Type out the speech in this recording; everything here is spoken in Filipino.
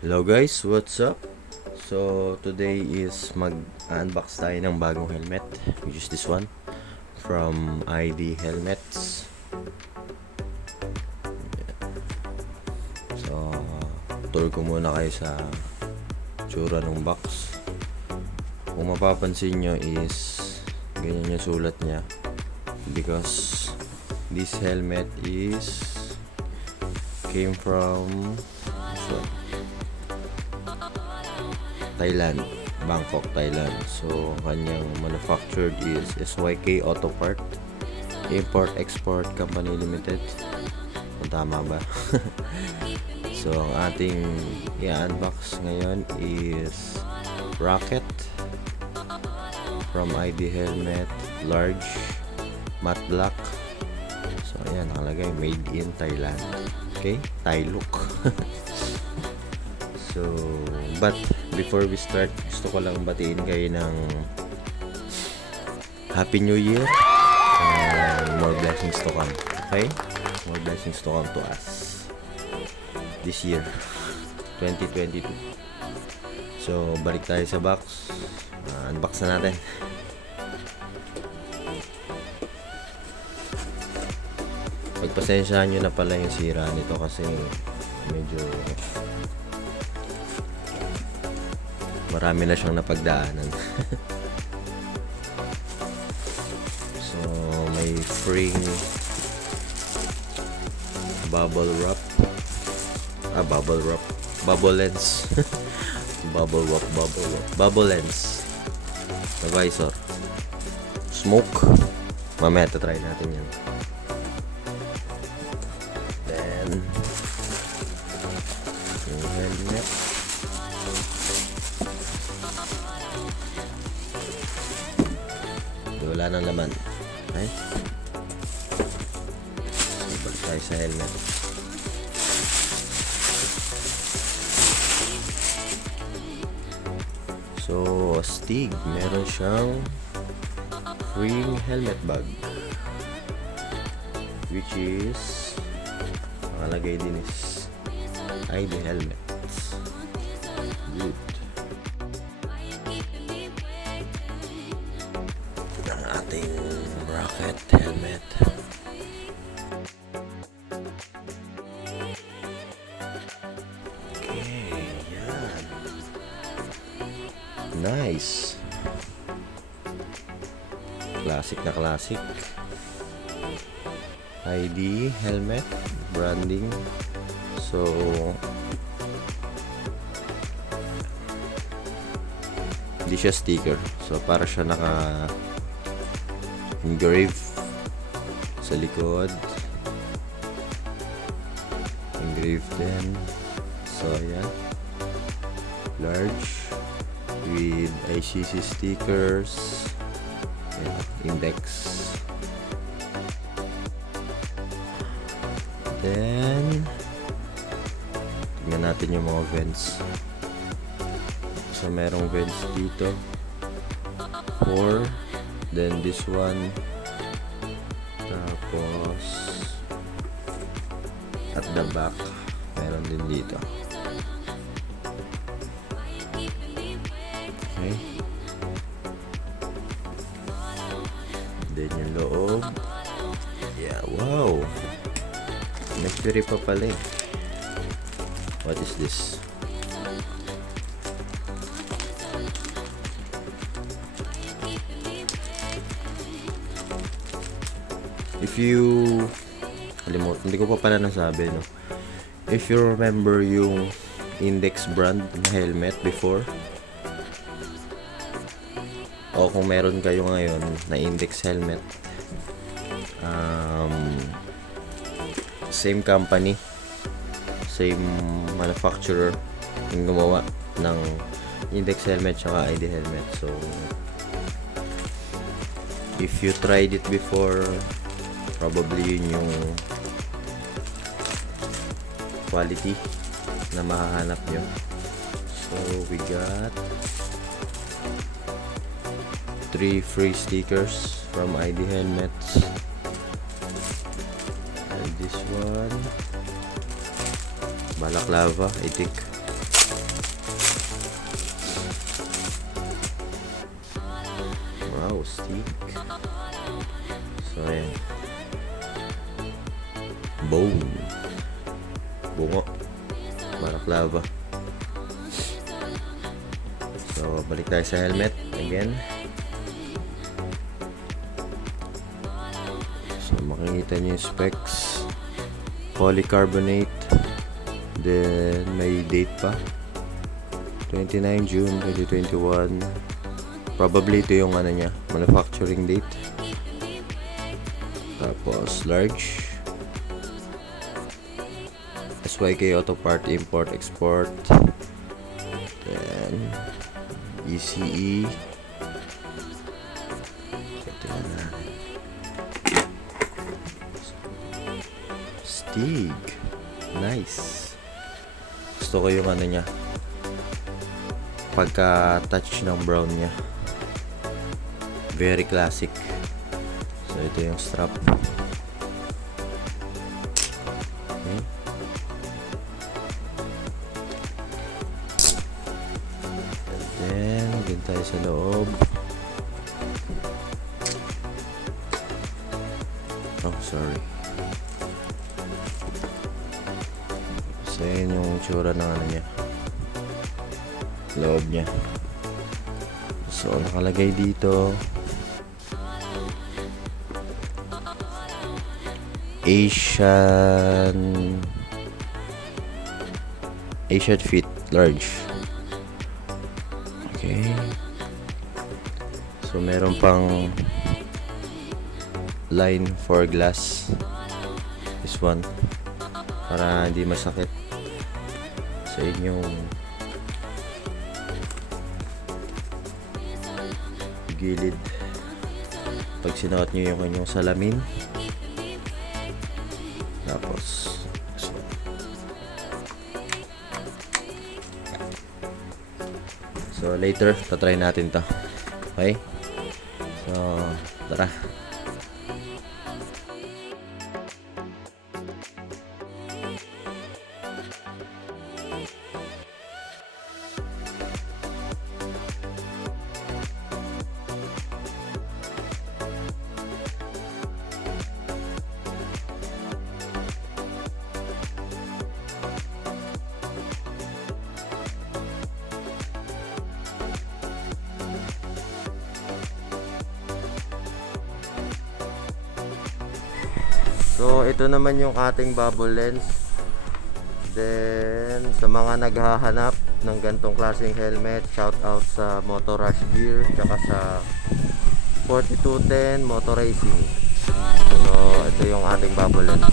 Hello guys, what's up? So today is mag-unbox tayo ng bagong helmet, which is this one from ID Helmets. So tour ko muna kayo sa tsura ng box. Kung mapapansin nyo is ganyan yung sulat niya, because this helmet is came from Thailand, Bangkok, Thailand. So, kanyang manufactured is SYK Auto Part Import Export Company Limited. Kung tama ba? So, ang ating i-unbox ngayon is Rocket from ID Helmet, large, matte black. So, ayan, nakalagay made in Thailand. Okay? Thai look. So, but before we start, gusto ko lang batiin kayo ng Happy New Year and more blessings to come. Okay? More blessings to come to us this year, 2022. So, balik tayo sa box. Unbox na natin. Pagpasensyahan nyo na pala yung sira nito kasi medyo marami na siyang napagdaanan. So, may free bubble wrap. Bubble lens. Bubble lens. Na visor. Smoke. Mamaya try natin yan. Then, yung helmet. Wala nang laman. Okay? So, balik tayo sa helmet. So, astig. Meron siyang free helmet bag, which is nakalagay din is ID Helmets. Good. Ang ating Rocket helmet. Okay, yan. Nice. Classic na classic. ID helmet branding. So hindi siya sticker. So para siya naka engrave sa likod. Engrave din. So yan. Large with ICC stickers. Yan. Index. Then tingnan natin yung mga vents. So merong vents dito 4, then this one, tapos at the back meron din dito. Okay, then yung loob. Yeah, wow, Mercury pa pala eh. What is this? If you hindi ko pa pala nasabi, no? If you remember yung Index brand na helmet before, o kung meron kayo ngayon na Index helmet, same company, same manufacturer yung gumawa ng Index helmet tsaka ID helmet. So if you tried it before, probably yun yung quality na mahahanap nyo. So we got 3 free stickers from ID Helmets, and this one balaklava, I think. stick. So ayan. Bone. Bungo. Balaklava. So balik tayo sa helmet again. So makikita niyo yung specs. Polycarbonate. Then may date pa. 29 June 2021. Probably ito yung ano niya, manufacturing date. Tapos large. SYK Auto Part Import Export. Then ECE. Stig. Nice. Gusto ko yung ano niya, pagka-touch ng brown niya. Very classic. So ito yung strap. Okay. And then din tayo sa loob. Oh, sorry. So yun yung tsura ng ano niya, loob niya. So nakalagay dito Asian Fit large. Okay. So meron pang line for glass. This one para hindi masakit sa inyong gilid pag sinuot nyo yung kanyang salamin. Tapos so later tatry natin to. Okay, so tara. So ito naman yung ating bubble lens. Then sa mga naghahanap ng gantong klaseng helmet, shout out sa Motor Rush Gear tsaka sa 4210 Motor Racing. So ito yung ating bubble lens.